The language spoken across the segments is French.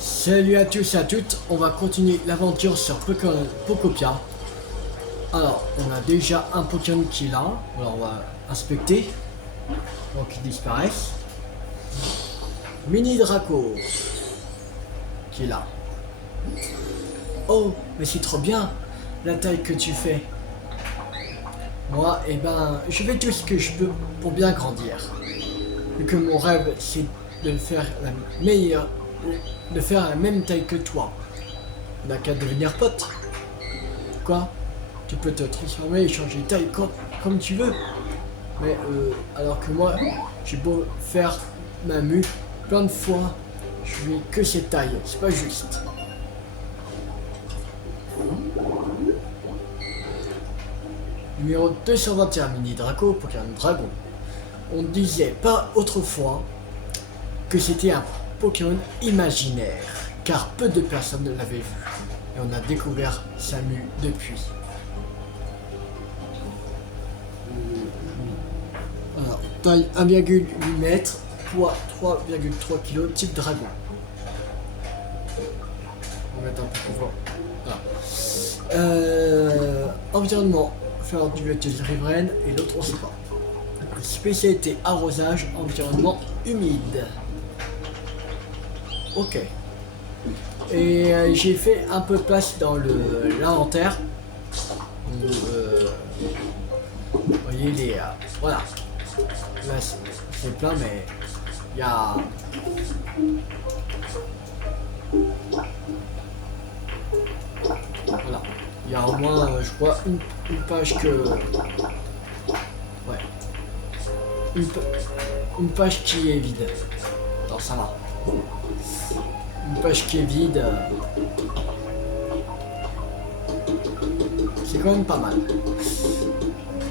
Salut à tous et à toutes, on va continuer l'aventure sur Pokopia. Alors, on a déjà un Pokémon qui est là, alors on va inspecter. Donc il disparaissent. Mini Draco qui est là. Oh, mais c'est trop bien la taille que tu fais. Moi, je fais tout ce que je peux pour bien grandir. Et que mon rêve, c'est de faire la meilleure, de faire la même taille que toi. On n'a qu'à devenir pote. Quoi? Tu peux te transformer et changer de taille comme tu veux. Mais alors que moi, j'ai beau faire ma mue plein de fois, je fais que cette taille. C'est pas juste. Numéro 221, Mini Draco, Pokémon Dragon. On disait pas autrefois que c'était un Pokémon imaginaire, car peu de personnes ne l'avaient vu. Et on a découvert sa mue depuis. Alors, taille 1,8 m, poids 3,3 kg, type dragon. On va mettre un peu plus fort. Voilà. Environnement, faire du vétus riveraine et l'autre on sait pas. Spécialité arrosage, environnement humide. Ok. Et j'ai fait un peu de place dans l'inventaire. Vous voyez les... voilà. Là c'est plein mais il y a... Voilà. Il y a au moins, je crois, une page que... Ouais. Une page qui est vide. Non, ça va. Une page qui est vide. C'est quand même pas mal.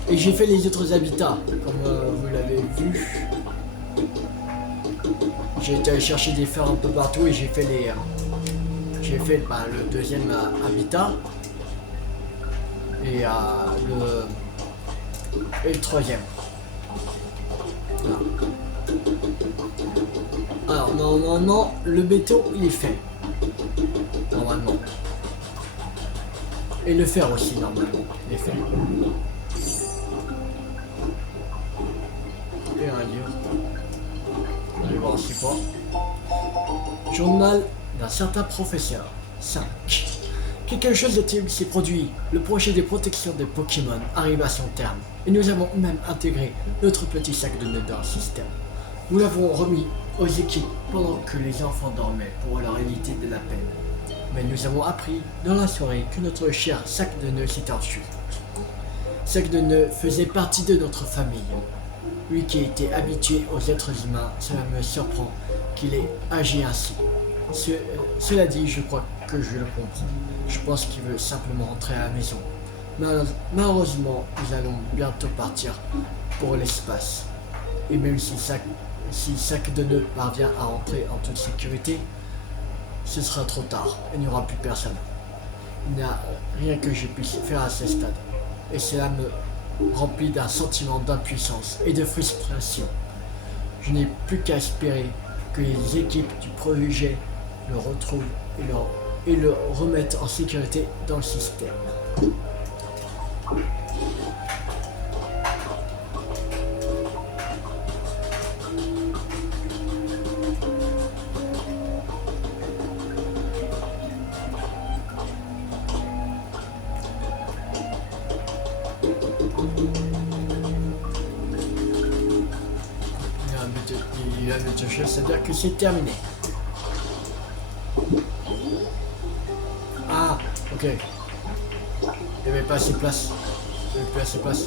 Et j'ai fait les autres habitats, comme vous l'avez vu. J'ai été chercher des fers un peu partout et j'ai fait les... j'ai fait le deuxième habitat. Et le troisième. Voilà. Alors normalement le béton il est fait. Normalement. Et le fer aussi normalement il est fait. Et un livre. On va aller voir c'est quoi. Journal d'un certain professeur. 5. Quelque chose de terrible s'est produit. Le projet de protection des Pokémon arrive à son terme. Et nous avons même intégré notre petit sac de nœuds dans le système. Nous l'avons remis aux équipes pendant que les enfants dormaient pour leur éviter de la peine. Mais nous avons appris dans la soirée que notre cher sac de nœuds s'est enfui. Sac de nœuds faisait partie de notre famille. Lui qui était habitué aux êtres humains, cela me surprend qu'il ait agi ainsi. Cela dit, je crois que je le comprends. Je pense qu'il veut simplement rentrer à la maison. Malheureusement, nous allons bientôt partir pour l'espace. Et même si sac de nœuds parvient à entrer en toute sécurité, ce sera trop tard. Il n'y aura plus personne. Il n'y a rien que je puisse faire à ce stade. Et cela me remplit d'un sentiment d'impuissance et de frustration. Je n'ai plus qu'à espérer que les équipes du projet le retrouvent et le remettent en sécurité dans le système. Il vient de te chercher, c'est-à-dire que c'est terminé. Ah, ok. Il n'y avait pas assez de place. Il n'y avait plus assez de place.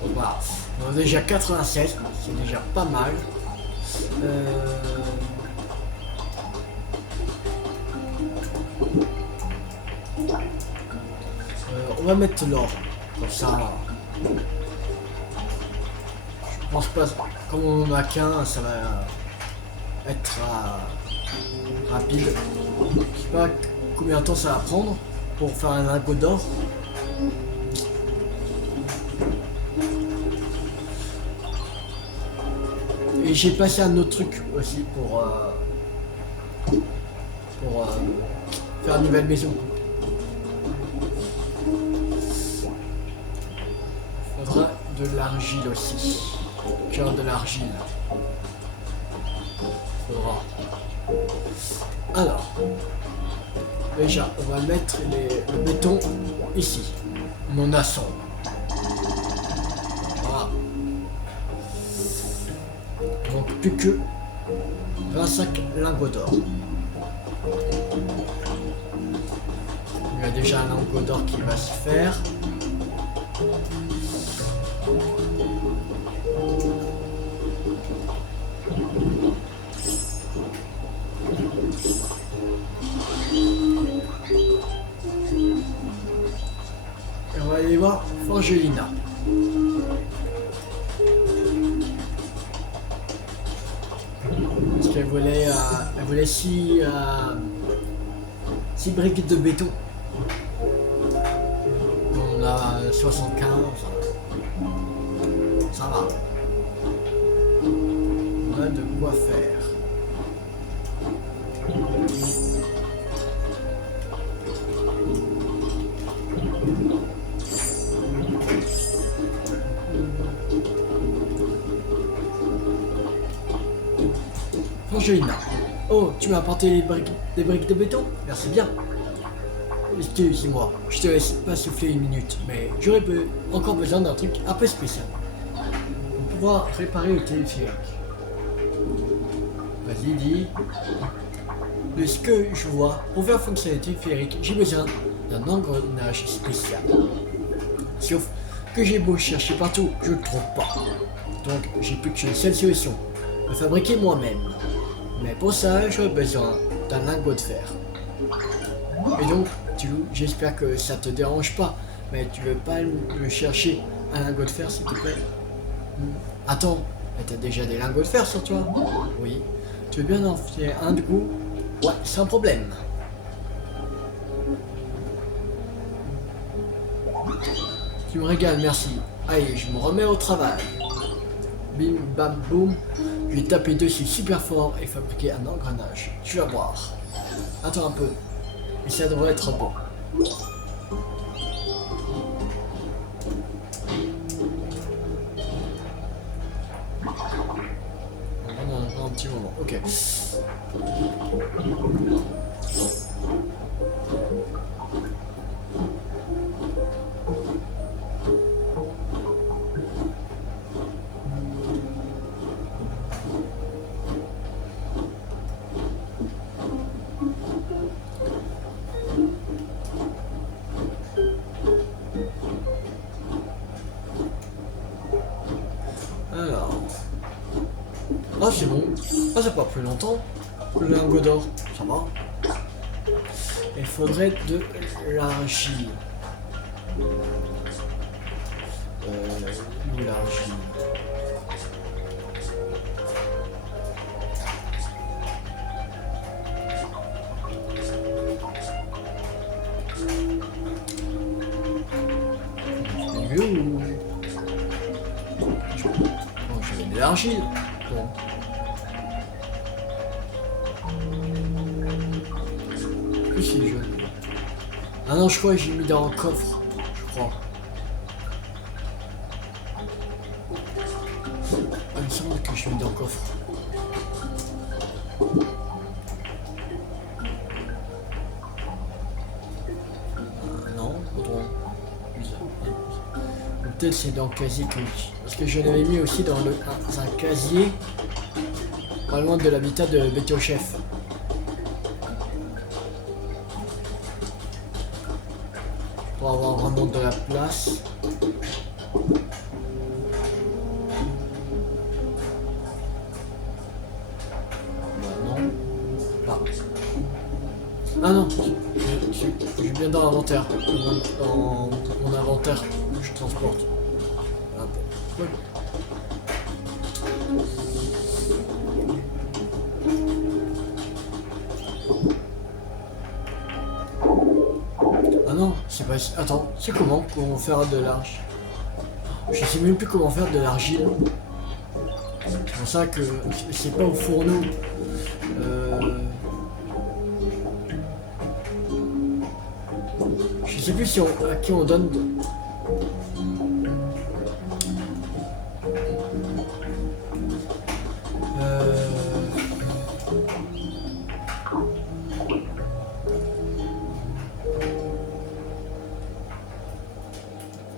Bon, voilà. On a déjà 96, c'est déjà pas mal. On va mettre l'or. Comme ça. Je pense pas. Comme on en a qu'un, ça va être rapide. Je sais pas combien de temps ça va prendre pour faire un lingot d'or. Et j'ai passé un autre truc aussi pour pour faire une nouvelle maison. Il faudra de l'argile aussi. Cœur de l'argile. Faudra. Alors, déjà, on va mettre le béton ici. Mon asson. Voilà. Donc plus que 25 lingots d'or. Il y a déjà un lingot d'or qui va se faire. Et on va aller voir Forgelina. Parce qu'elle voulait 6 briques de béton. On a 75. Ça va. On a de quoi faire. Angelina. Oh, tu m'as apporté des briques de béton? Merci bien. Excuse-moi, je te laisse pas souffler une minute, mais j'aurais encore besoin d'un truc un peu spécial. Pour pouvoir réparer le téléphérique. Vas-y, dis. De ce que je vois, pour faire fonctionner le téléphérique, j'ai besoin d'un engrenage spécial. Sauf que j'ai beau chercher partout, je ne le trouve pas. Donc, j'ai plus qu'une seule solution. Le fabriquer moi-même. Mais pour ça, j'aurais besoin d'un lingot de fer. Et donc, Tulou, j'espère que ça te dérange pas, mais tu veux pas me chercher un lingot de fer, s'il te plaît? Attends, t'as déjà des lingots de fer sur toi? Oui. Tu veux bien en faire un du coup? Ouais, sans problème. Tu me régales, merci. Allez, je me remets au travail. Bim, bam, boum. Je vais taper dessus super fort et fabriquer un engrenage. Tu vas voir. Attends un peu. Et ça devrait être bon. On a un petit moment. Ok. Alors. Ah, c'est bon. Ah, ça pas plus longtemps. Le lingot d'or, ça va. Il faudrait de l'argile. Où l'argile? J'ai de l'argile. Bon. Que c'est jaune. Ah non, je crois que j'ai mis dans un coffre. Je crois. Ah, il me semble que je mis dans le coffre. Non, autrement. Peut-être c'est dans le casier que parce que je l'avais mis aussi dans un casier pas loin de l'habitat de Béto Chef. Pour avoir vraiment de la place. Non. Pas. Ah non, je suis bien dans l'inventaire. Dans mon inventaire, je transporte. Ouais. Ah non, c'est pas... Attends, c'est comment faire de l'argile? Je sais même plus comment faire de l'argile. C'est pour ça que c'est pas au fourneau. sais plus si à qui on donne.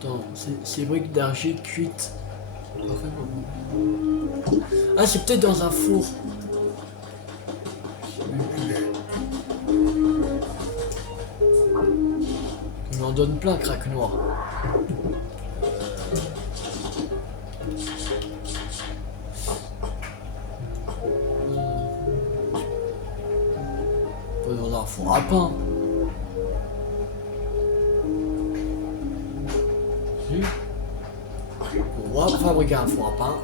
Attends, ces briques d'argile cuites. Ah, c'est peut-être dans un four. Il m'en donne plein, crack noir. Pas dans un four à pain. Si. On va fabriquer un four à pain.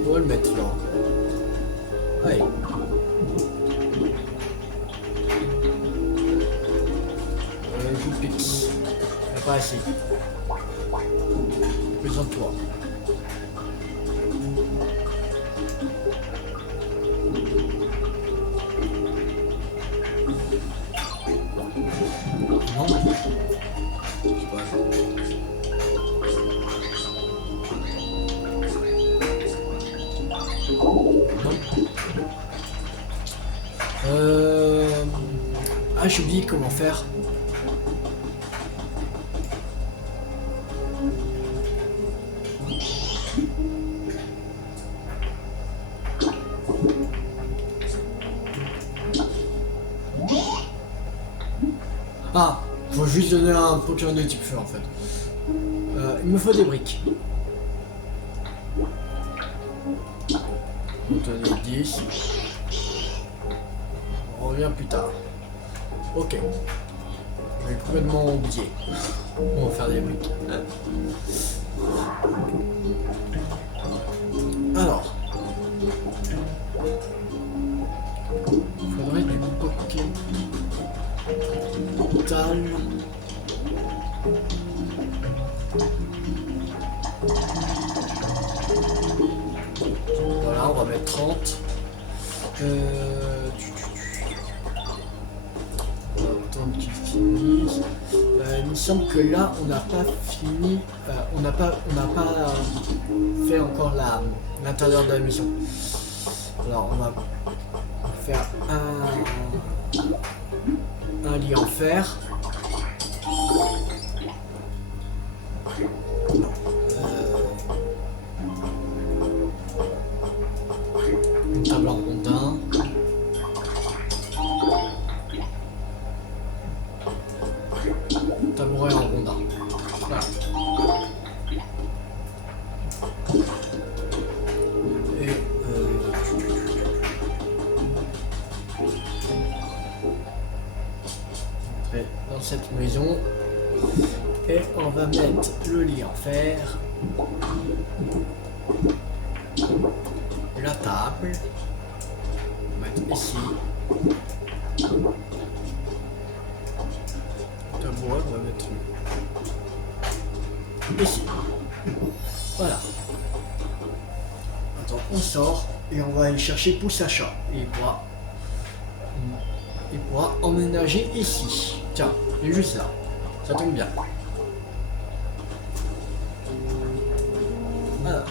On va le mettre là. Allez. Je pique. Mais pas assez. Besoin de toi. Non. Je sais pas. Ah, j'ai oublié comment faire. Ah, faut juste donner un Pokémon de type feu en fait. Il me faut des briques. On donne 10. On revient plus tard. Ok. Je vais complètement oublier. On va faire des briques. Alors. Il faudrait du Pokémon. Voilà, on va mettre 30. On va attendre qu'il finisse. Il me semble que là, on n'a pas fini. On n'a pas fait encore l'intérieur de la mission. Alors, on va faire un lit en fer. Une table en rondin. Tabouret en rondin. Voilà. Et dans cette maison. Et on va mettre le lit en fer. La table. On va mettre ici. Le tabouret, on va mettre ici. Voilà. Attends, on sort et on va aller chercher Poussacha. Et il pourra emménager ici. Tiens, il est juste là. Ça tombe bien. Voilà.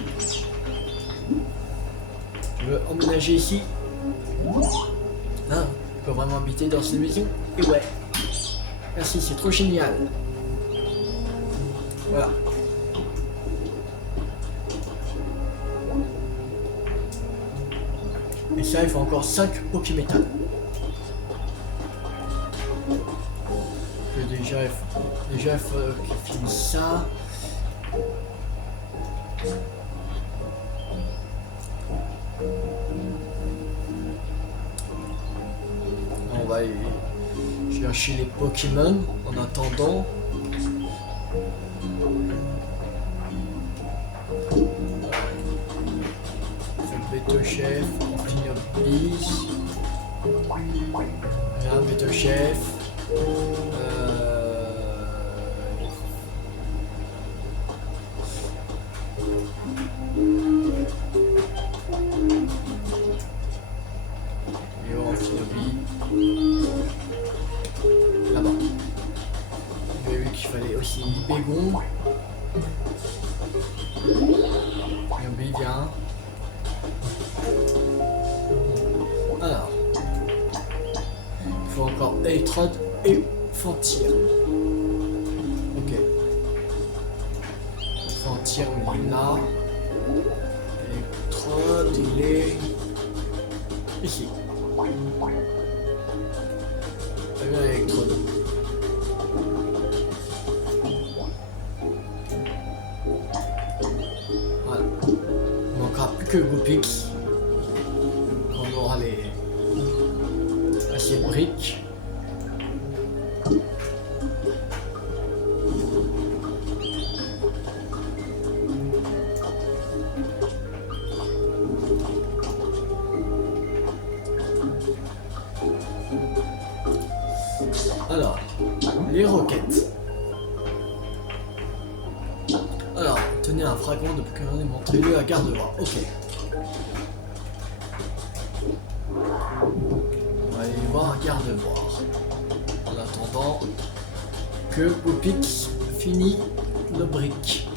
Je veux emménager ici. Hein, on peut vraiment habiter dans cette maison? Et ouais. Merci, c'est trop génial. Voilà. Et ça, il faut encore 5 Pokémétal. Déjà, il faut qu'il finisse ça. On va aller chercher les Pokémon en attendant. Béto-chef, Pinopis. Là, Béto-chef. lui. Là-bas. J'ai vu qu'il fallait aussi Bégon. Yobi vient. Alors. Il faut encore Eitrod et Fantir. Ok. Fantir, il est là. Eitrod, il est ici. Très bien, Eitrod. Voilà. Il manquera plus que Goopix. On aura les briques. Alors, les roquettes. Alors, tenez un fragment de Pokémon et montrez-le à Gardevoir. Ok. On va aller voir Gardevoir. En attendant que Opix finit le brick.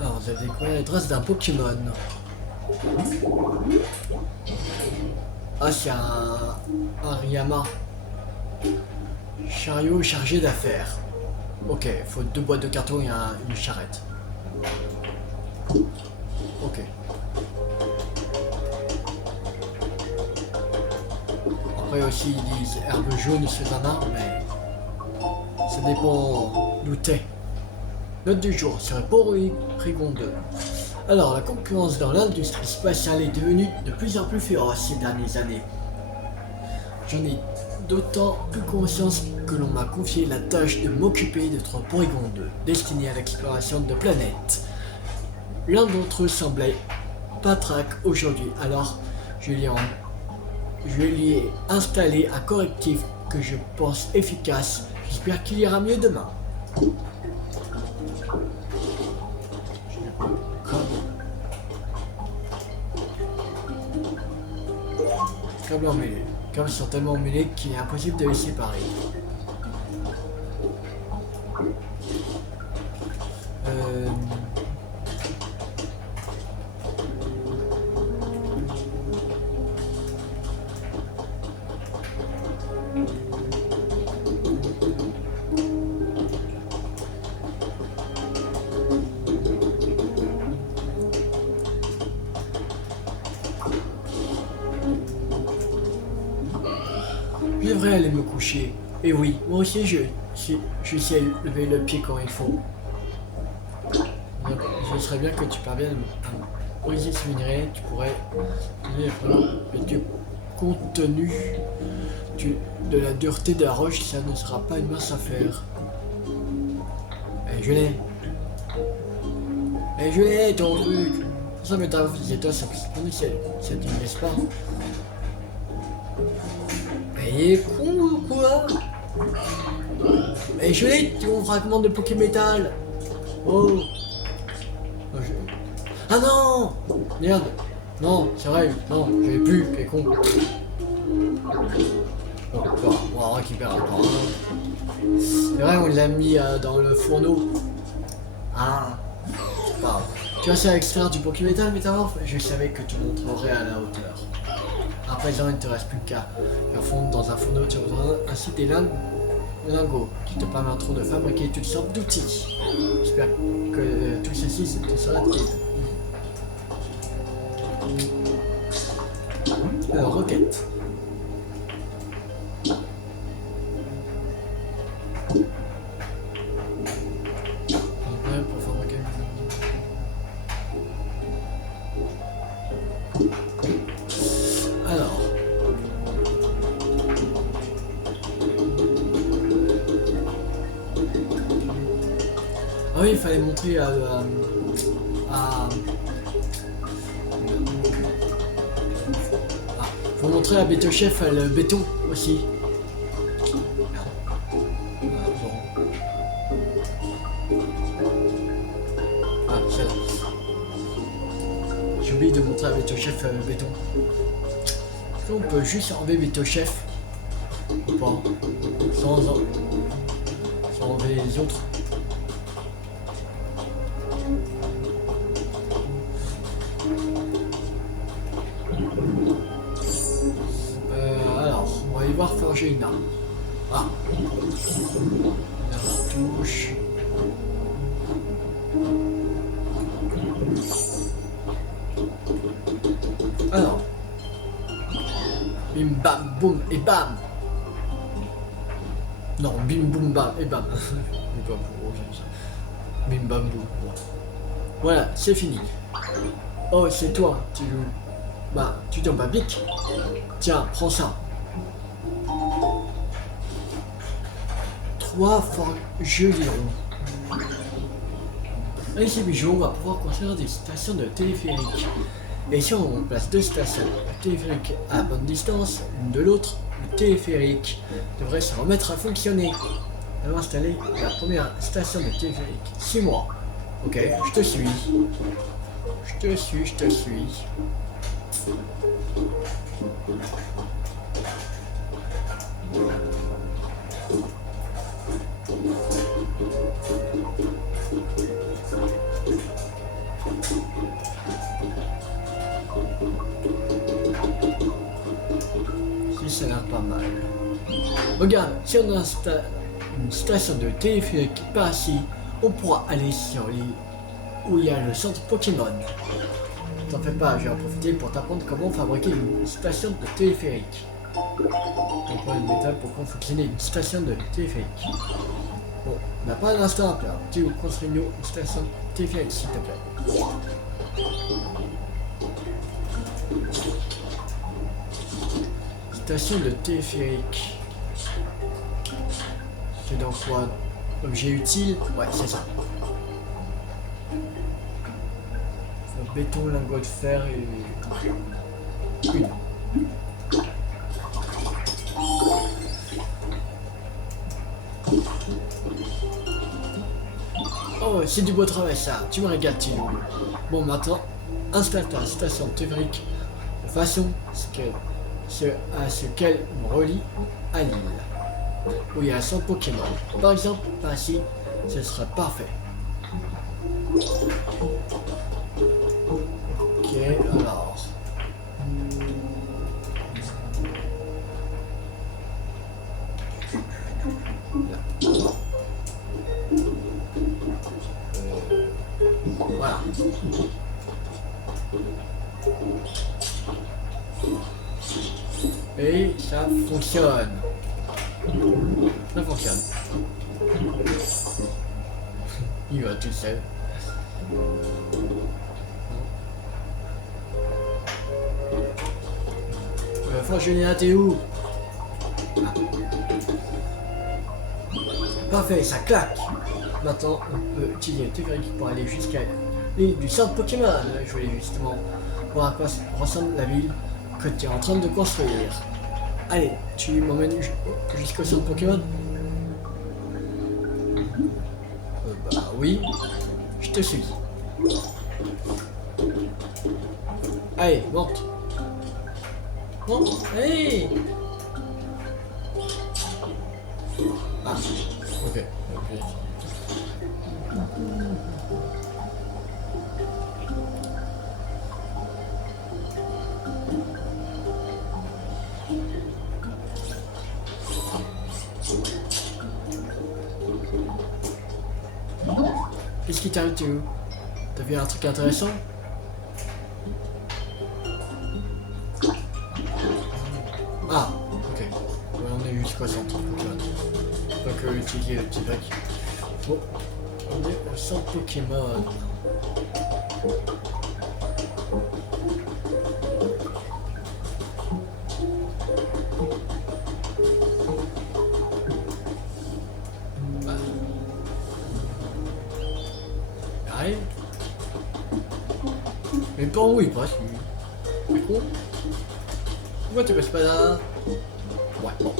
Alors, vous avez découvert l'adresse d'un Pokémon. Ah, c'est un Ryama. Chariot chargé d'affaires. Ok, il faut 2 boîtes de carton et une charrette. Ok. Après aussi, ils disent herbe jaune sous un arbre, mais ça dépend d'où t'es. Note du jour sur Porygon 2. Alors, la concurrence dans l'industrie spatiale est devenue de plus en plus féroce ces dernières années. J'en ai d'autant plus conscience que l'on m'a confié la tâche de m'occuper de 3 Porygon 2, destinés à l'exploration de planètes. L'un d'entre eux semblait patraque aujourd'hui, alors je lui ai installé un correctif que je pense efficace. J'espère qu'il ira mieux demain. Câbles emmêlés. Les câbles sont tellement emmêlés qu'il est impossible de les séparer. Je devrais aller me coucher. Et oui, moi aussi je sais lever le pied quand il faut. Donc, ce serait bien que tu parviennes à briser ce minerai. Tu pourrais lire du contenu de la dureté de la roche. Ça ne sera pas une mince affaire. Et je l'ai. Et je l'ai ton truc. Ça métamorphose, ça c'est une n'est-ce pas? Il est con ou quoi? Mais je l'ai, ton fragment de Pokémétal. Oh. Ah non. Merde. Non, c'est vrai, non, je l'ai plus, quel con. Bon, on va récupérer encore un. C'est vrai, on l'a mis dans le fourneau. Ah. C'est pas grave. Tu vas essayer d'extraire du Pokémétal, Métamorphe? Je savais que tu montrerais à la hauteur. À présent, il ne te reste plus qu'à le fondre dans un fourneau. Tu obtiendras ainsi des lingots qui te permettront de fabriquer toutes sortes d'outils. J'espère que tout ceci te sera utile. Alors, roquette. Ouais, pour faire roquette. Alors. Ah oui, il fallait montrer à faut montrer à Bétochef le béton aussi. Ah, c'est là. J'ai oublié de montrer à Bétochef le béton. Est-ce qu'on peut juste enlever Bétochef ou pas, sans enlever les autres? Alors, on va y voir forger une arme. Ah, la touche. Alors, bim bam boum et bam. Non, bim boum bam et bam. C'est pas pour ça. Bim bam boum. Voilà, c'est fini. Oh, c'est toi, tu... Bah, tu tombes à bic. Tiens, prends ça. 3 forgerons. Avec ces bijoux, on va pouvoir construire des stations de téléphérique. Et si on place 2 stations de téléphérique à bonne distance l'une de l'autre, le téléphérique devrait se remettre à fonctionner. Alors installer la première station de téléphérique. 6 mois. Ok, je te suis. Je te suis. Si ça a l'air pas mal. Regarde, si on installe une station de téléphérique par ici, on pourra aller sur l'île où il y a le centre Pokémon. T'en fais pas, je vais en profiter pour t'apprendre comment fabriquer une station de téléphérique. On prend une méthode pour fonctionner une station de téléphérique. Bon, on n'a pas d'instant à perdre. Tu construis-nous une station de téléphérique, s'il te plaît. Station de téléphérique. C'est dans quoi? Objet utile? Ouais, c'est ça. Béton, lingot de fer et... une. Oh, c'est du beau travail ça, tu me régales, Tilo. Bon, maintenant, installe ta station de téléphérique de façon à ce qu'elle me relie à l'île, où il y a 100 Pokémon. Par exemple, par ici, ce serait parfait. Ok, alors... Voilà. Et ça fonctionne. Ça fonctionne. Il va tout seul. Forgenéa, t'es où? Parfait, ça claque. Maintenant, on peut utiliser le téléphérique pour aller jusqu'à l'île du centre Pokémon. Je voulais justement voir à quoi ressemble la ville que tu es en train de construire. Allez, tu m'emmènes jusqu'au centre Pokémon? Bah oui, je te suis. Allez, monte. Bon, allez. Ah, ok. Qu'est-ce qui t'arrive, Théo? T'as vu un truc intéressant? Ah, ok. Ouais, on est jusqu'à 60 Pokémon. Pas que utiliser le petit bac. Bon, on est au 100 Pokémon. Arrive. Mais par où il passe lui? C'est con. Pourquoi tu passes pas là? Ouais, bon.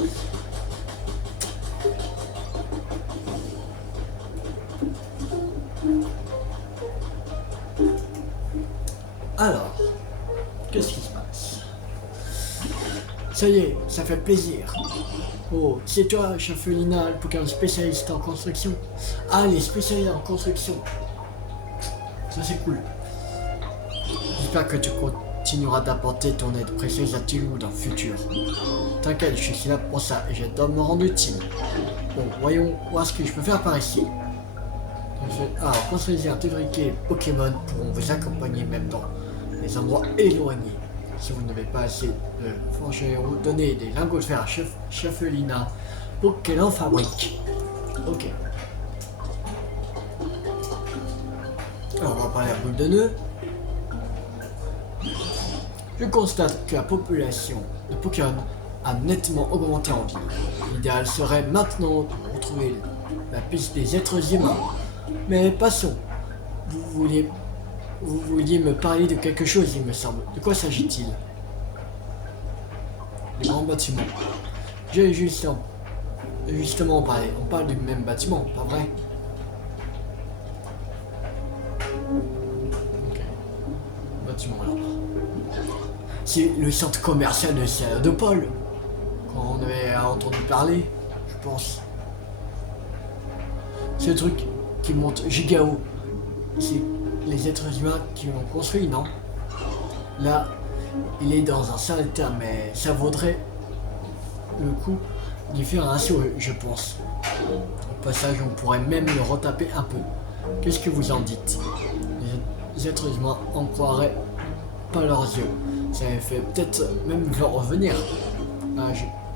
Alors, qu'est-ce qui se passe? Ça y est, ça fait plaisir. Oh, c'est toi, Chafelina, le Pokémon spécialiste en construction. Ah, les spécialistes en construction. Ça c'est cool. J'espère que tu continueras d'apporter ton aide précieuse à Tilou dans le futur. T'inquiète, je suis là pour ça et je dois me rendre utile. Bon, voyons voir ce que je peux faire par ici. Alors, construisez un débriquet Pokémon pourront vous accompagner même dans les endroits éloignés. Si vous n'avez pas assez de forgerons, donnez des lingots de fer à Chafelina pour qu'elle en fabrique. Ok. Alors, on va parler à boule de nœud. Je constate que la population de Pokémon a nettement augmenté en ville. L'idéal serait maintenant de retrouver la piste des êtres humains. Mais passons. Vous vouliez me parler de quelque chose, il me semble. De quoi s'agit-il? Les grands bâtiments. J'ai justement parlé. On parle du même bâtiment, pas vrai? Ok. Bâtiment là. C'est le centre commercial de Céladopol. Quand on avait entendu parler, je pense. Ce truc qui monte giga haut. C'est les êtres humains qui l'ont construit, non? Là, il est dans un sale état, mais ça vaudrait le coup d'y faire un saut, je pense. Au passage, on pourrait même le retaper un peu. Qu'est-ce que vous en dites? Les êtres humains en croiraient pas leurs yeux. Ça fait peut-être même leur revenir. Ah,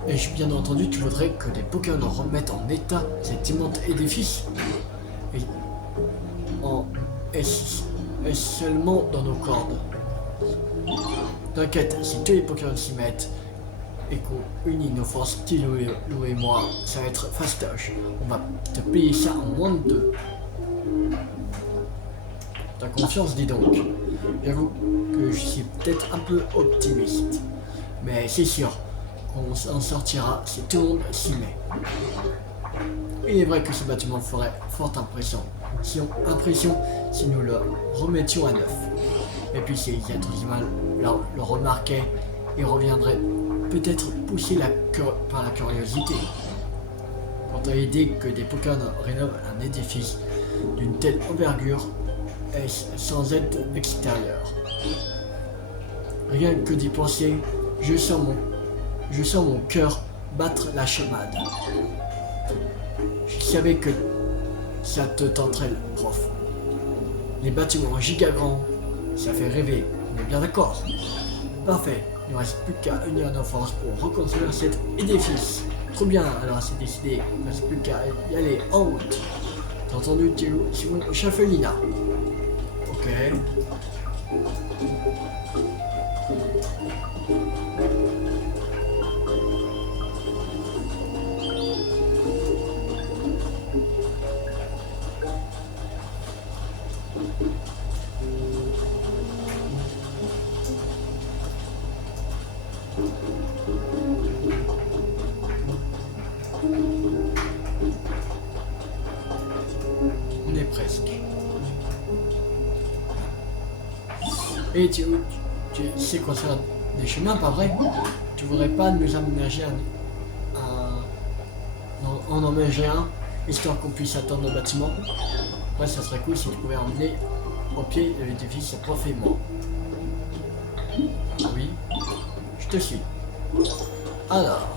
et bien entendu, tu voudrais que des Pokémon remettent en état cet immense édifice. Et seulement dans nos cordes. T'inquiète, si tous les Pokémon s'y mettent et qu'on unit nos forces, Tilou et moi, ça va être fastoche. On va te payer ça en moins de 2. T'as confiance, dis donc. J'avoue que je suis peut-être un peu optimiste. Mais c'est sûr qu'on s'en sortira si tout le monde s'y met. Il est vrai que ce bâtiment ferait forte impression. Si nous le remettions à neuf. Et puis si les êtres humains le remarquaient, ils reviendraient peut-être poussés par la curiosité. Quant à l'idée que des Pokémon rénovent un édifice d'une telle envergure, sans aide extérieure. Rien que d'y penser, je sens mon cœur battre la chamade. Je savais que ça te tenterait, prof. Les bâtiments giga grands, ça fait rêver, on est bien d'accord? Parfait, il ne reste plus qu'à unir nos forces pour reconstruire cet édifice. Trop bien, alors c'est décidé, il ne reste plus qu'à y aller en route. T'as entendu, Simon Chafelina? Ok. On est presque. Et tu sais construire des chemins, pas vrai? Tu voudrais pas nous aménager en emménager un, histoire qu'on puisse atteindre le bâtiment? Après, ça serait cool si tu pouvais emmener au pied de l'édifice prof et moi. Oui, je te suis. Alors.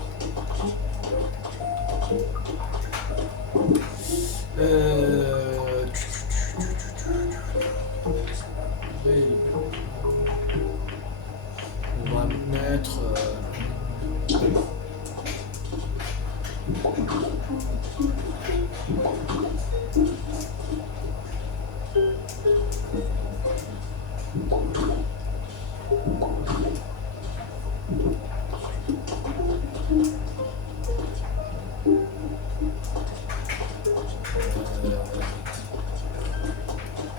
On va mettre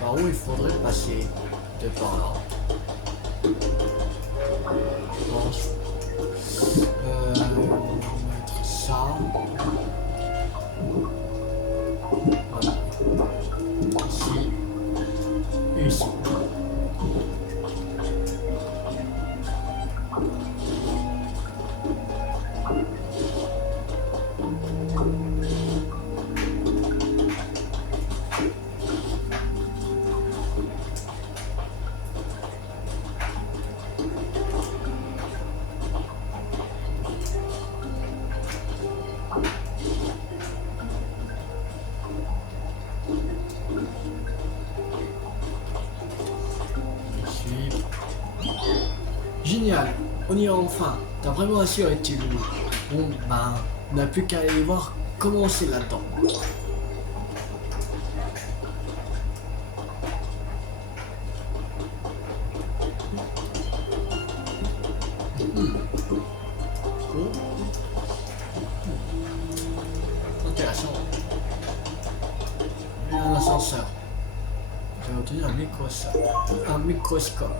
Par où il faudrait passer? De par là. Je pense. On va mettre ça. Voilà. Ici. Et ici. Génial, on y est enfin. T'as vraiment assuré avec tes loulous. Bon, ben, on n'a plus qu'à aller voir comment c'est là-dedans. Oh. Intéressant. Il y a un ascenseur. J'ai obtenu un microscope. Un microscope.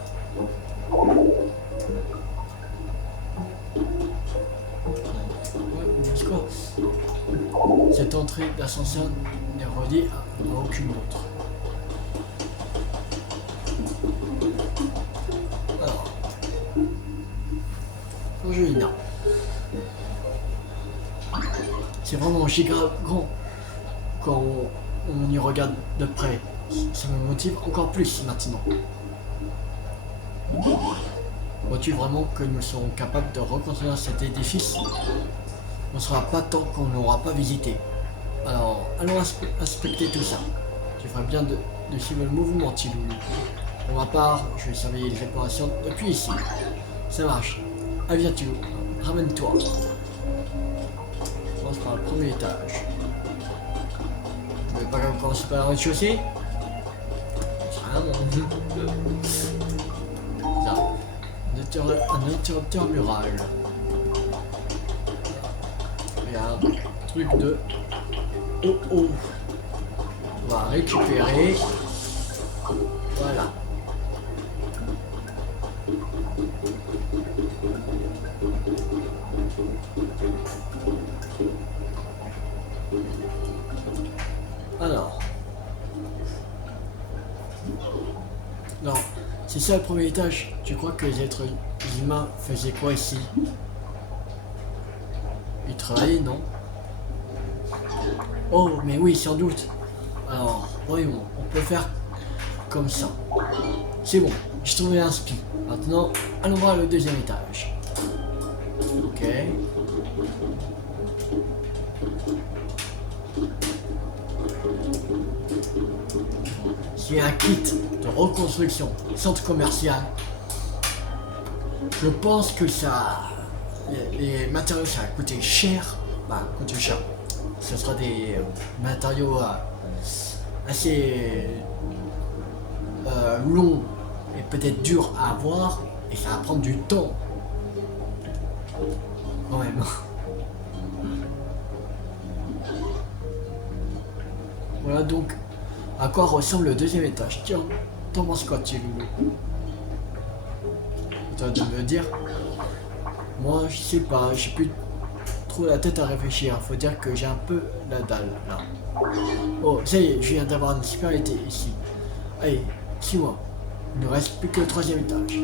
Cette entrée d'ascenseur n'est reliée à aucune autre. Alors, Angelina. C'est vraiment giga grand quand on y regarde de près. Ça me motive encore plus maintenant. Vois-tu vraiment que nous serons capables de reconstruire cet édifice? On ne sera pas tant qu'on n'aura pas visité. Alors, allons inspecter tout ça. Tu ferais bien de suivre le mouvement, Tiloulou. Pour ma part, je vais surveiller les réparations depuis ici. Ça marche. Ah, viens, Tilou. Ramène-toi. On commence par le premier étage. Je vais pas commencer par la rez-de-chaussée? Ah non. Un interrupteur mural. Regarde, truc de oh. On va récupérer. Voilà. Alors. Non, c'est ça le premier étage. Tu crois que les êtres humains faisaient quoi ici? Ils travaillaient, non? Oh, mais oui, sans doute. Alors, voyons, on peut faire comme ça. C'est bon, j'ai trouvé un spi. Maintenant, allons voir le deuxième étage. Ok. C'est un kit de reconstruction, centre commercial. Je pense que ça... Les matériaux, ça a coûté cher. Bah, coûté cher. Ce sera des matériaux assez longs et peut-être durs à avoir. Et ça va prendre du temps. Quand même. Voilà donc à quoi ressemble le deuxième étage. Tiens, t'en penses quoi, Tiloulou? Tu vas de me dire. Moi, je sais pas, j'ai plus trop la tête à réfléchir. Faut dire que j'ai un peu la dalle là. Oh, ça y est, je viens d'avoir une super idée ici. Allez, suis-moi. Il ne reste plus que le troisième étage.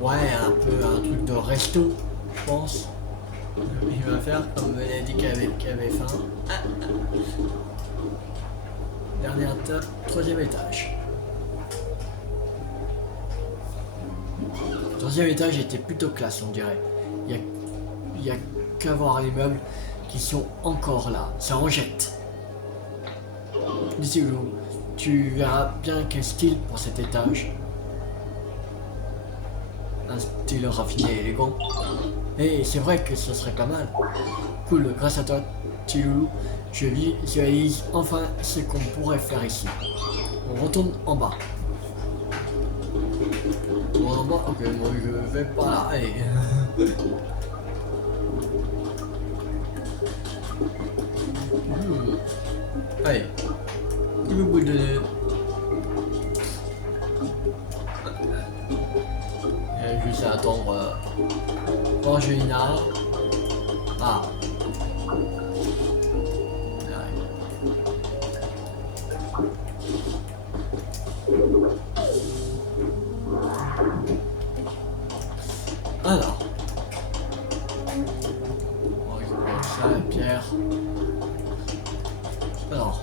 Ouais, un peu un truc de resto, je pense. Il va faire comme elle a dit qu'elle avait faim. Dernière étape, troisième étage. Le troisième étage était plutôt classe, on dirait. Il y a qu'à voir les meubles qui sont encore là. Ça en jette. D'ici, tu verras bien quel style pour cet étage. un style raffiné et élégant. Et c'est vrai que ce serait pas mal. Cool, grâce à toi, Tilou, je visualise enfin ce qu'on pourrait faire ici. On retourne en bas. On en bas, ok, moi je vais pas là, allez. Allez, il me boule de nez. Juste à attendre Angelina. Ah. Alors. On récupère ça, la pierre. Alors.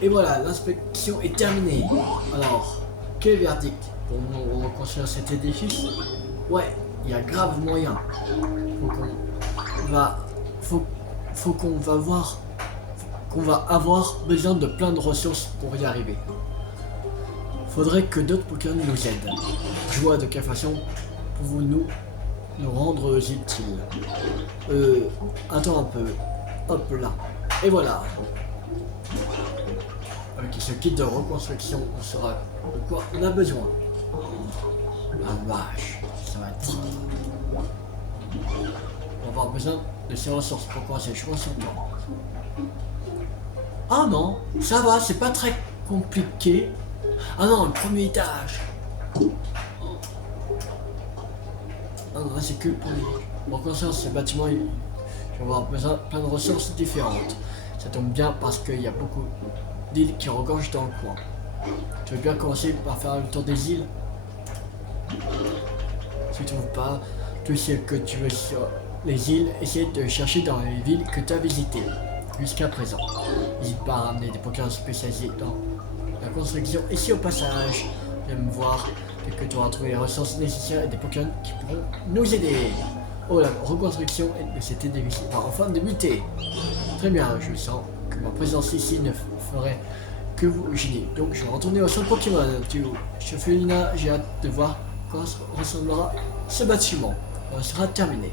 Et voilà, l'inspection est terminée. Alors, quel verdict pour nous reconstruire cet édifice? Ouais, il y a grave moyen. Faut qu'on va avoir besoin de plein de ressources pour y arriver. Faudrait que d'autres Pokémon nous aident. Je vois de quelle façon pouvons-nous nous rendre utiles. Attends un peu. Hop là. Et voilà. Avec ce kit de reconstruction, on saura de quoi on a besoin. La vache, ça va être... On va avoir besoin de ces ressources pour commencer, je pense sur toi. Ah non, ça va, c'est pas très compliqué. Ah non, le premier étage. Ah non, c'est que le premier. Pour construire ce bâtiment, je vais avoir besoin de plein de ressources différentes. Ça tombe bien parce qu'il y a beaucoup d'îles qui regorgent dans le coin. Tu veux bien commencer par faire le tour des îles? Si tu ne trouves pas tout ce que tu veux sur les îles, essaie de chercher dans les villes que tu as visitées jusqu'à présent. N'hésite pas à ramener des Pokémon spécialisés dans la construction. Et si au passage, viens me voir et que tu auras trouvé les ressources nécessaires et des Pokémon qui pourront nous aider. Oh, la reconstruction de cet édifice va enfin débuter. Très bien, je sens que ma présence ici ne ferait que vous gêner. Donc je vais retourner au centre Pokémon. Chefelina, j'ai hâte de voir comment ressemblera ce bâtiment. On sera terminé.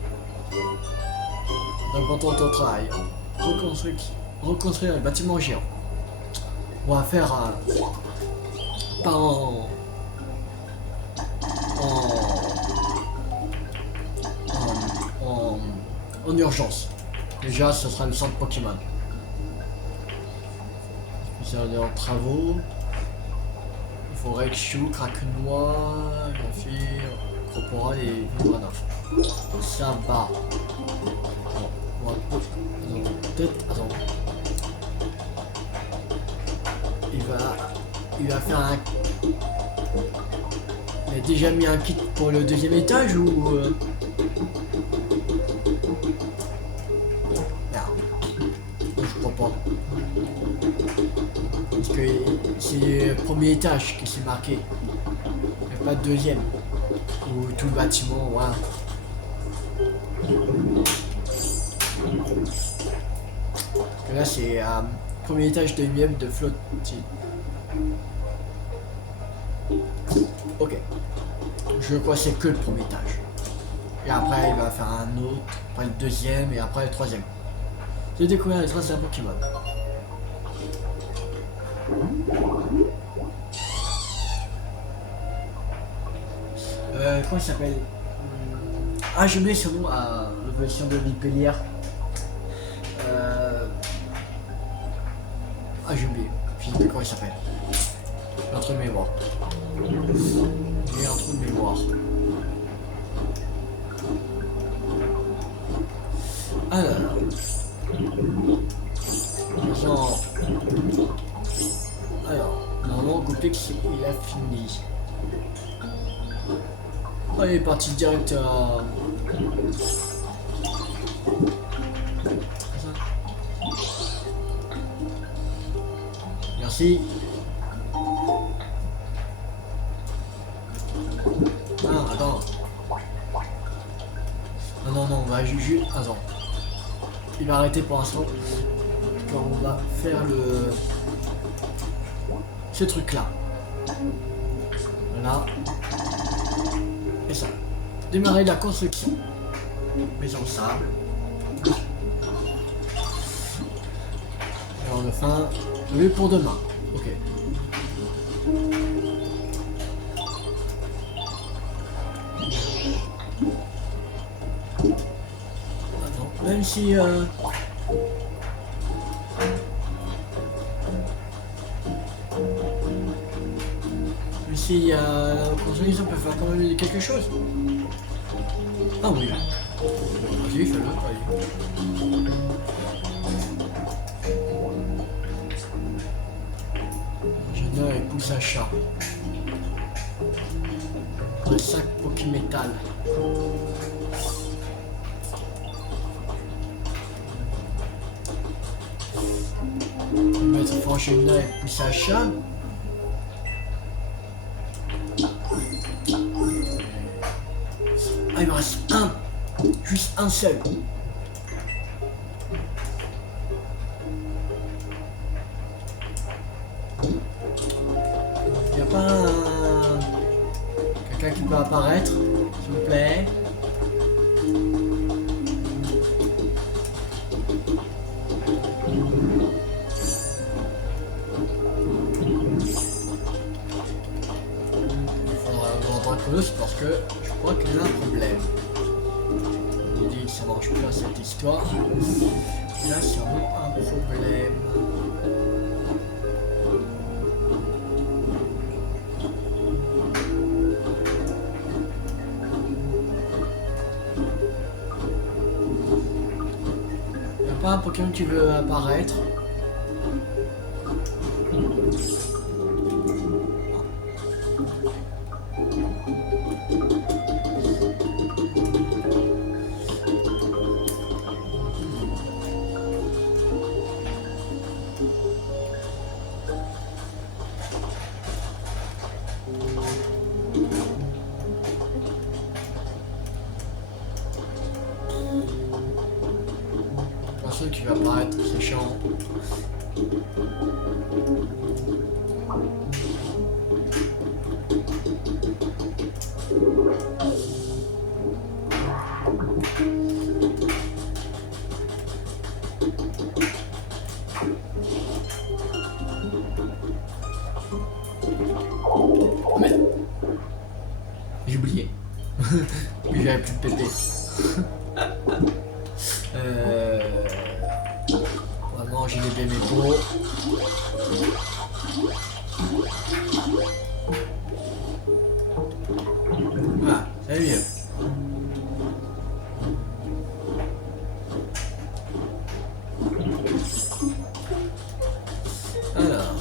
Donc pour ton travail, reconstruire un bâtiment géant. On va faire pas en urgence. Déjà, ce sera le centre Pokémon. Spécialisé en travaux. Il faudrait que Chou, Craquenois, Graphir, Corporal et Vibranov. Ça va. Bon, peut-être. Attends. Il va faire un. Il a déjà mis un kit pour le deuxième étage ou. Je crois pas. Parce que c'est le premier étage qui s'est marqué. Il n'y a pas de deuxième. Ou tout le bâtiment, voilà. Parce que là c'est premier étage, deuxième de flottille. Ok. Je crois que c'est que le premier étage. Et après il va faire un autre, après le deuxième et après le troisième. J'ai découvert les traces d'un Pokémon. Comment il s'appelle? Ah, je mets son nom à l'évolution de l'Hypelière. Ah, j'ai oublié. Je sais plus comment il s'appelle. J'ai un trou de mémoire. J'ai un trou de mémoire. Alors. Alors, normalement, Gopix, il a fini. Oh, il est parti direct à... Merci. Ah, attends. Non, on va juste... Attends. Il va arrêter pour l'instant. On va faire le... ce truc là. Voilà. Et ça. Démarrer la construction. Maison de sable. Alors enfin, le pour demain. Ok. Attends, même si la construction peut faire quand même quelque chose. Ah oui. Vas-y, fais-le, allez. Ingénieur et pousse à chat. Un sac Pokémétal. Mettre ingénieur et pousse à chat. Ah, il me reste un. Juste un seul. Il n'y a pas quelqu'un qui peut apparaître, s'il vous plaît. Il faudra avoir un peu parce que je crois qu'il y a un problème. Il dit que ça marche pas cette histoire. Et là, c'est vraiment un problème. Il n'y a pas un Pokémon qui veut apparaître. Personne qui va apparaître, c'est chiant. Mais j'ai oublié. Puis j'avais plus de péter. On va manger des métaux. Ah, c'est mieux. Alors.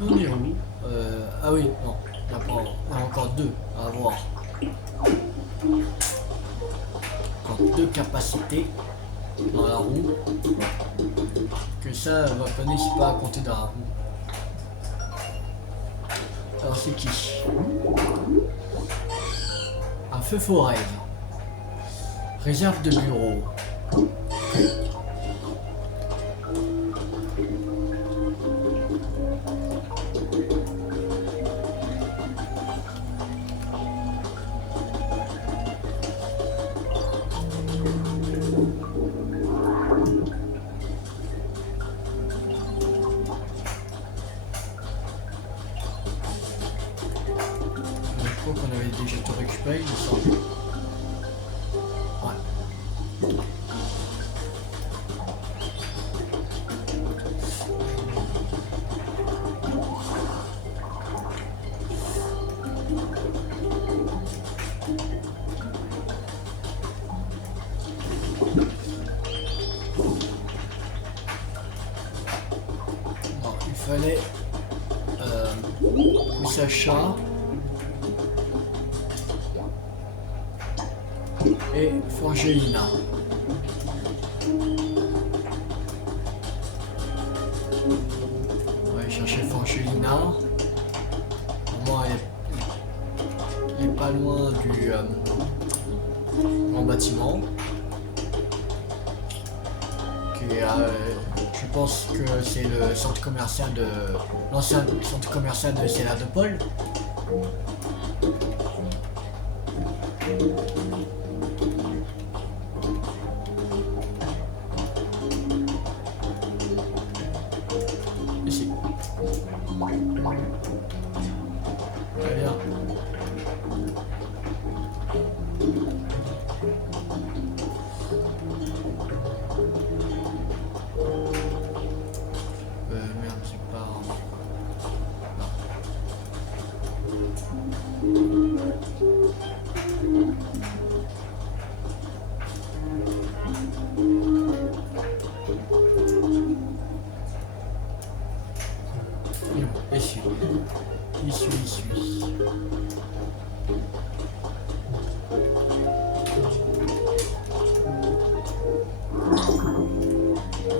On est où? Ah oui, non. Il y a encore deux à avoir. Encore deux capacités dans la roue. Que ça, va connaître, c'est pas à compter dans la roue. Alors c'est qui? Un feu forêt. Réserve de bureau. Je crois qu'on avait déjà tout récupéré, il me semble. Ouais. Bon, il fallait pousser à chat. Et Forgelina. On va aller chercher Forgelina. Au moins, il est pas loin du grand bâtiment. Je pense que c'est le centre commercial de l'ancien centre commercial de Céladopol. Ici. Très bien. Merde, j'ai pas... Ici.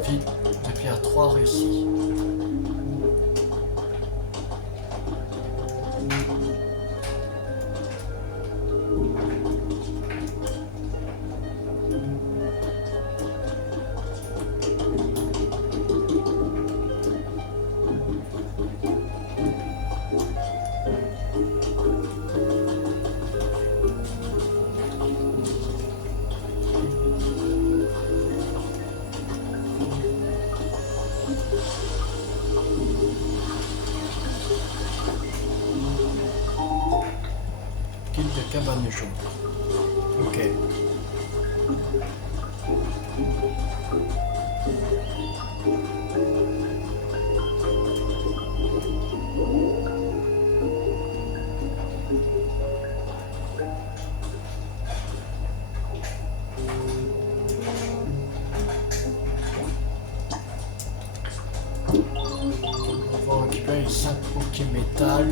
Vide de pierre 3 réussi. De cabane jaune. Ok. On va récupérer 5 Pokémétal.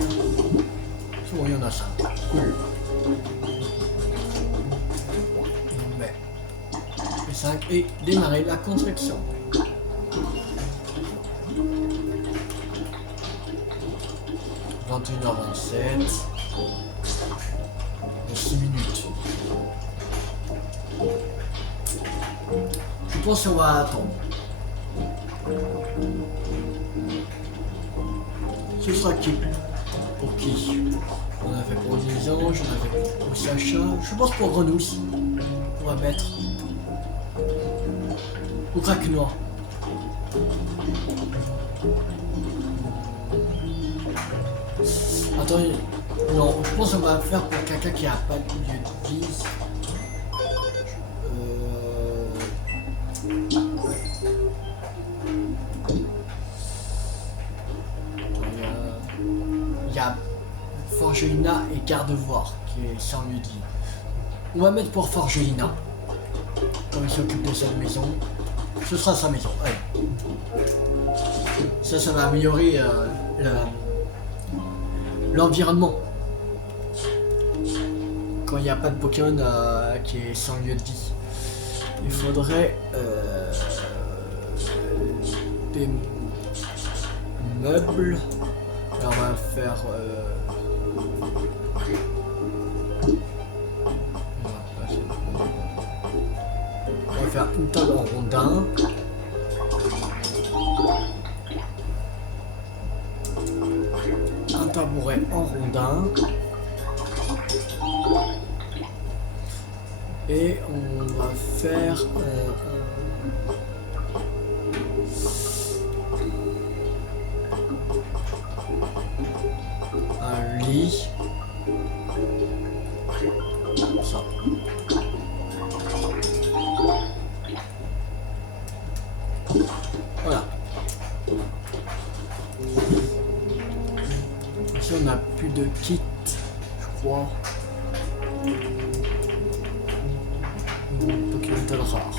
Oh, il y en a 5. Cool. Et démarrer la construction. 21h27. 6 minutes. Je pense qu'on va attendre. Ce sera qui? Pour qui? On a fait pour les anges, on a fait pour Sacha. Je pense pour Renous. On va mettre. Ou craque noir. Attendez, non, je pense qu'on va faire pour quelqu'un qui a pas de lieu de vie. Il y a Forgelina et Gardevoir qui est sans lieu de vie. On va mettre pour Forgelina. Comme il s'occupe de cette maison. Ce sera sa maison, allez. Ça va améliorer l'environnement. Quand il n'y a pas de Pokémon qui est sans lieu de vie. Il faudrait des meubles. Alors on va faire... on va faire une table en rondin. Un tabouret en rondin. Et on va faire un lit. Ça. Voilà. Ici on n'a plus de kit, je crois. Pokémon rare.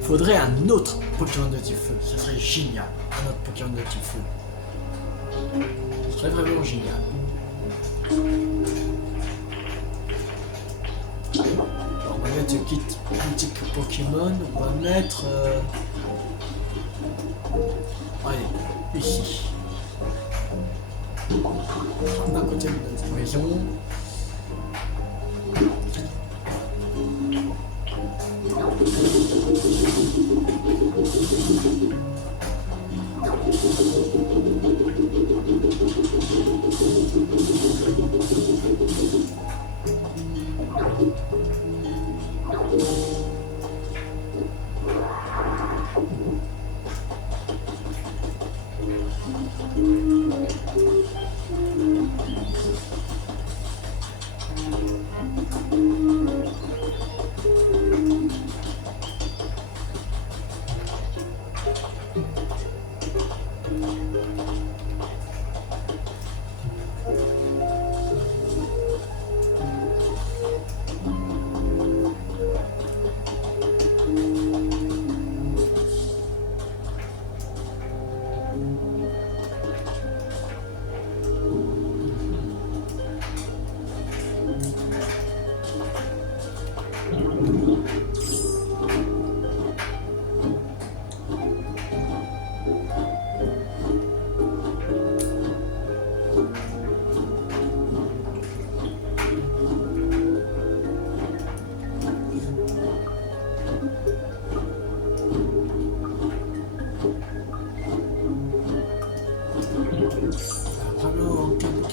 Faudrait un autre Pokémon de type feu, ça serait génial. Un autre Pokémon de type feu. Ce serait vraiment génial. Alors, on va mettre le kit boutique Pokémon, on va mettre... allez, ici. À côté de notre maison.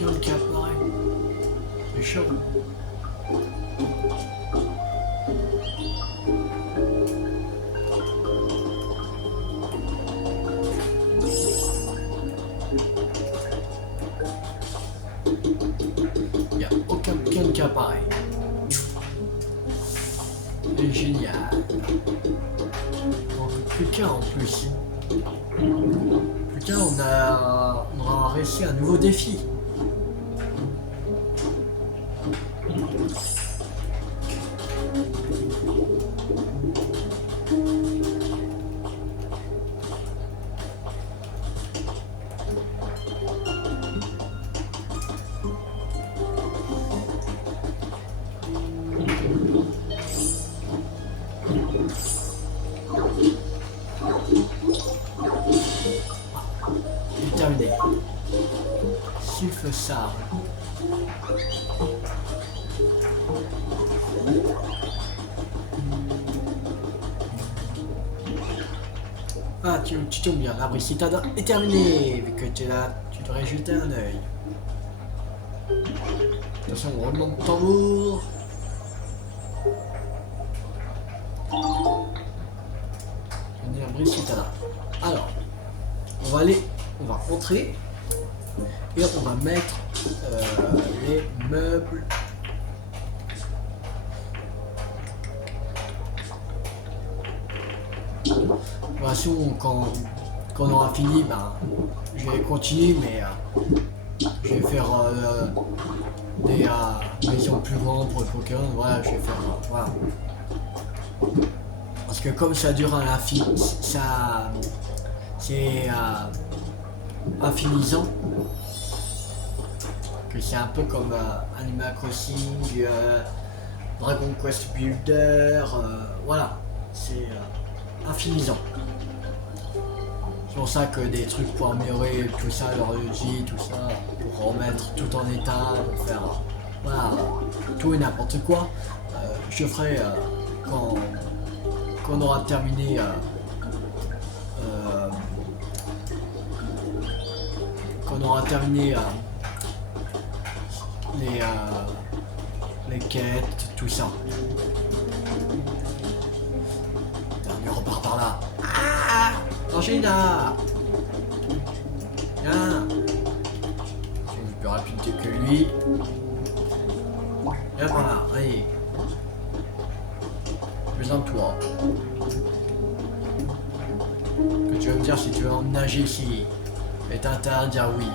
Pokémon qui apparaît. C'est chaud. Il n'y a aucun Pokémon qui apparaît. C'est génial. Donc, plus qu'un en plus. Plus qu'un, on aura réussi un nouveau défi. Terminé. Souffle sable. Ah, tu tombes bien, l'arbre citadin est terminé. Vu que tu es là, tu devrais jeter un œil. Attention, on remonte le tambour. L'arbre citadin. Alors, on va entrer et on va mettre les meubles. De toute façon, quand on aura fini, ben, je vais continuer, mais je vais faire des maisons plus grandes pour les Pokémon. Voilà, je vais faire voilà. Parce que comme ça dure à l'infini, ça c'est infinisant. Que c'est un peu comme Animal Crossing, Dragon Quest Builder, voilà, c'est infinisant. C'est pour ça que des trucs pour améliorer tout ça, l'horlogerie, tout ça, pour remettre tout en état, pour faire voilà, tout et n'importe quoi, je ferai quand on aura terminé les quêtes, tout ça. On repart par là. Ah, Angina. Viens. Je suis plus rapide que lui. Viens par là, allez. J'ai besoin de toi. Que tu vas me dire si tu veux emménager ici. Et t'as intérêt à dire oui.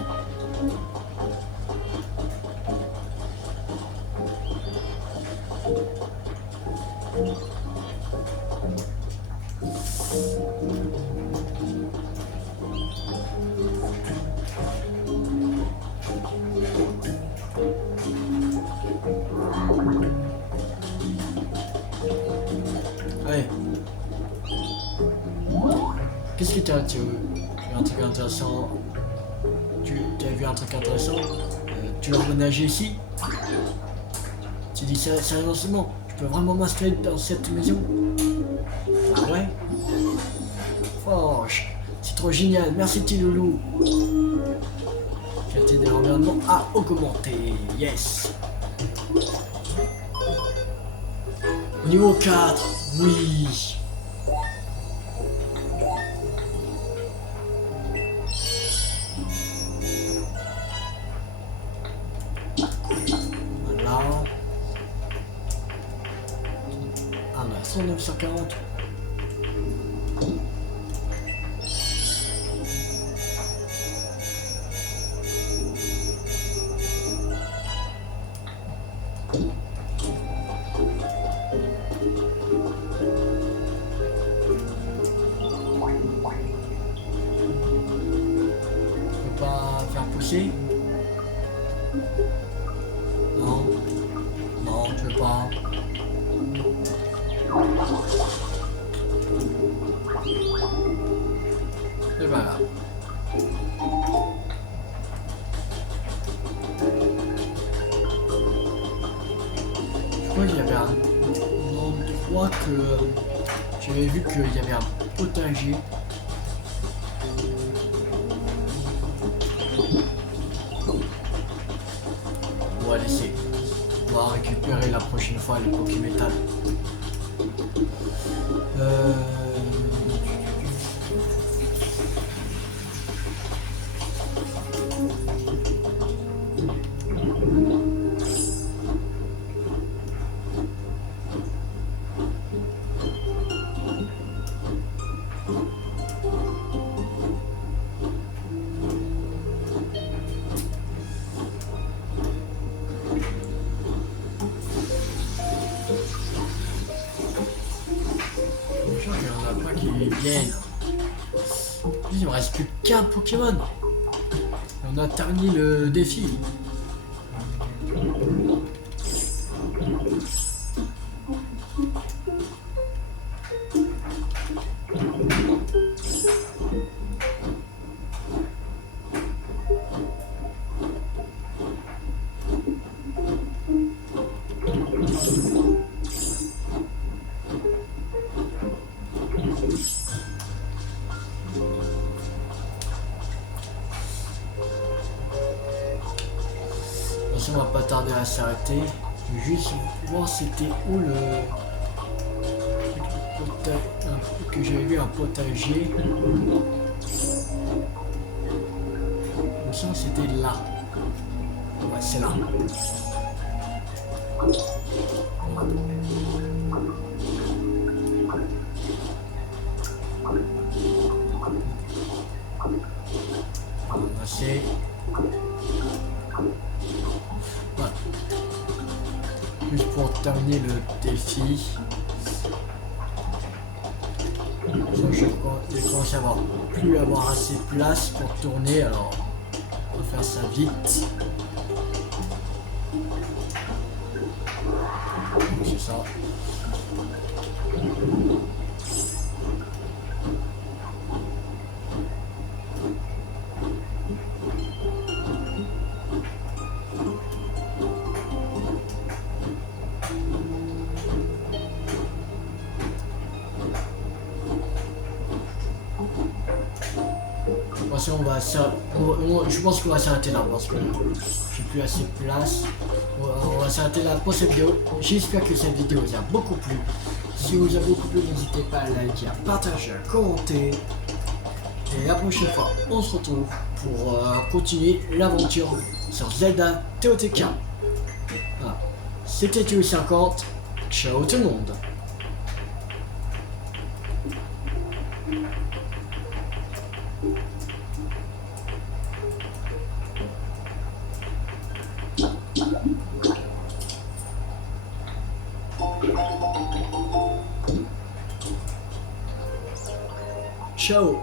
Allez. Qu'est-ce que tu as vu un truc intéressant? Tu as vu un truc intéressant? Tu vas emménager ici? Tu dis ça sérieusement? Tu peux vraiment m'installer dans cette maison? Ah ouais? Franche, c'est trop génial, merci petit loulou. Qualité de l'environnement a augmenté, yes. Niveau 4, oui. Voilà. Ah, on a 109 sur 40. Pousser? Non, non, je veux pas. Et voilà. Je crois qu'il y avait un endroit que j'avais vu qu'il y avait un potager. va récupérer la prochaine fois les Pokémétal. Il me reste plus qu'un Pokémon. On a terminé le défi. On va pas tarder à s'arrêter. Juste voir c'était où le que j'avais vu un potager. Il me semble que c'était là. Ouais, c'est là. C'est voilà. Juste pour terminer le défi. Je commence à avoir plus avoir assez de place pour tourner, alors on va faire ça vite. C'est ça. Je pense qu'on va s'arrêter là parce que j'ai plus assez de place. On va s'arrêter là pour cette vidéo. J'espère que cette vidéo vous a beaucoup plu. Si vous a beaucoup plu, n'hésitez pas à liker, à partager, à commenter. Et la prochaine fois, on se retrouve pour continuer l'aventure sur Zelda TOTK. Voilà. C'était TU50. Ciao tout le monde. Ciao.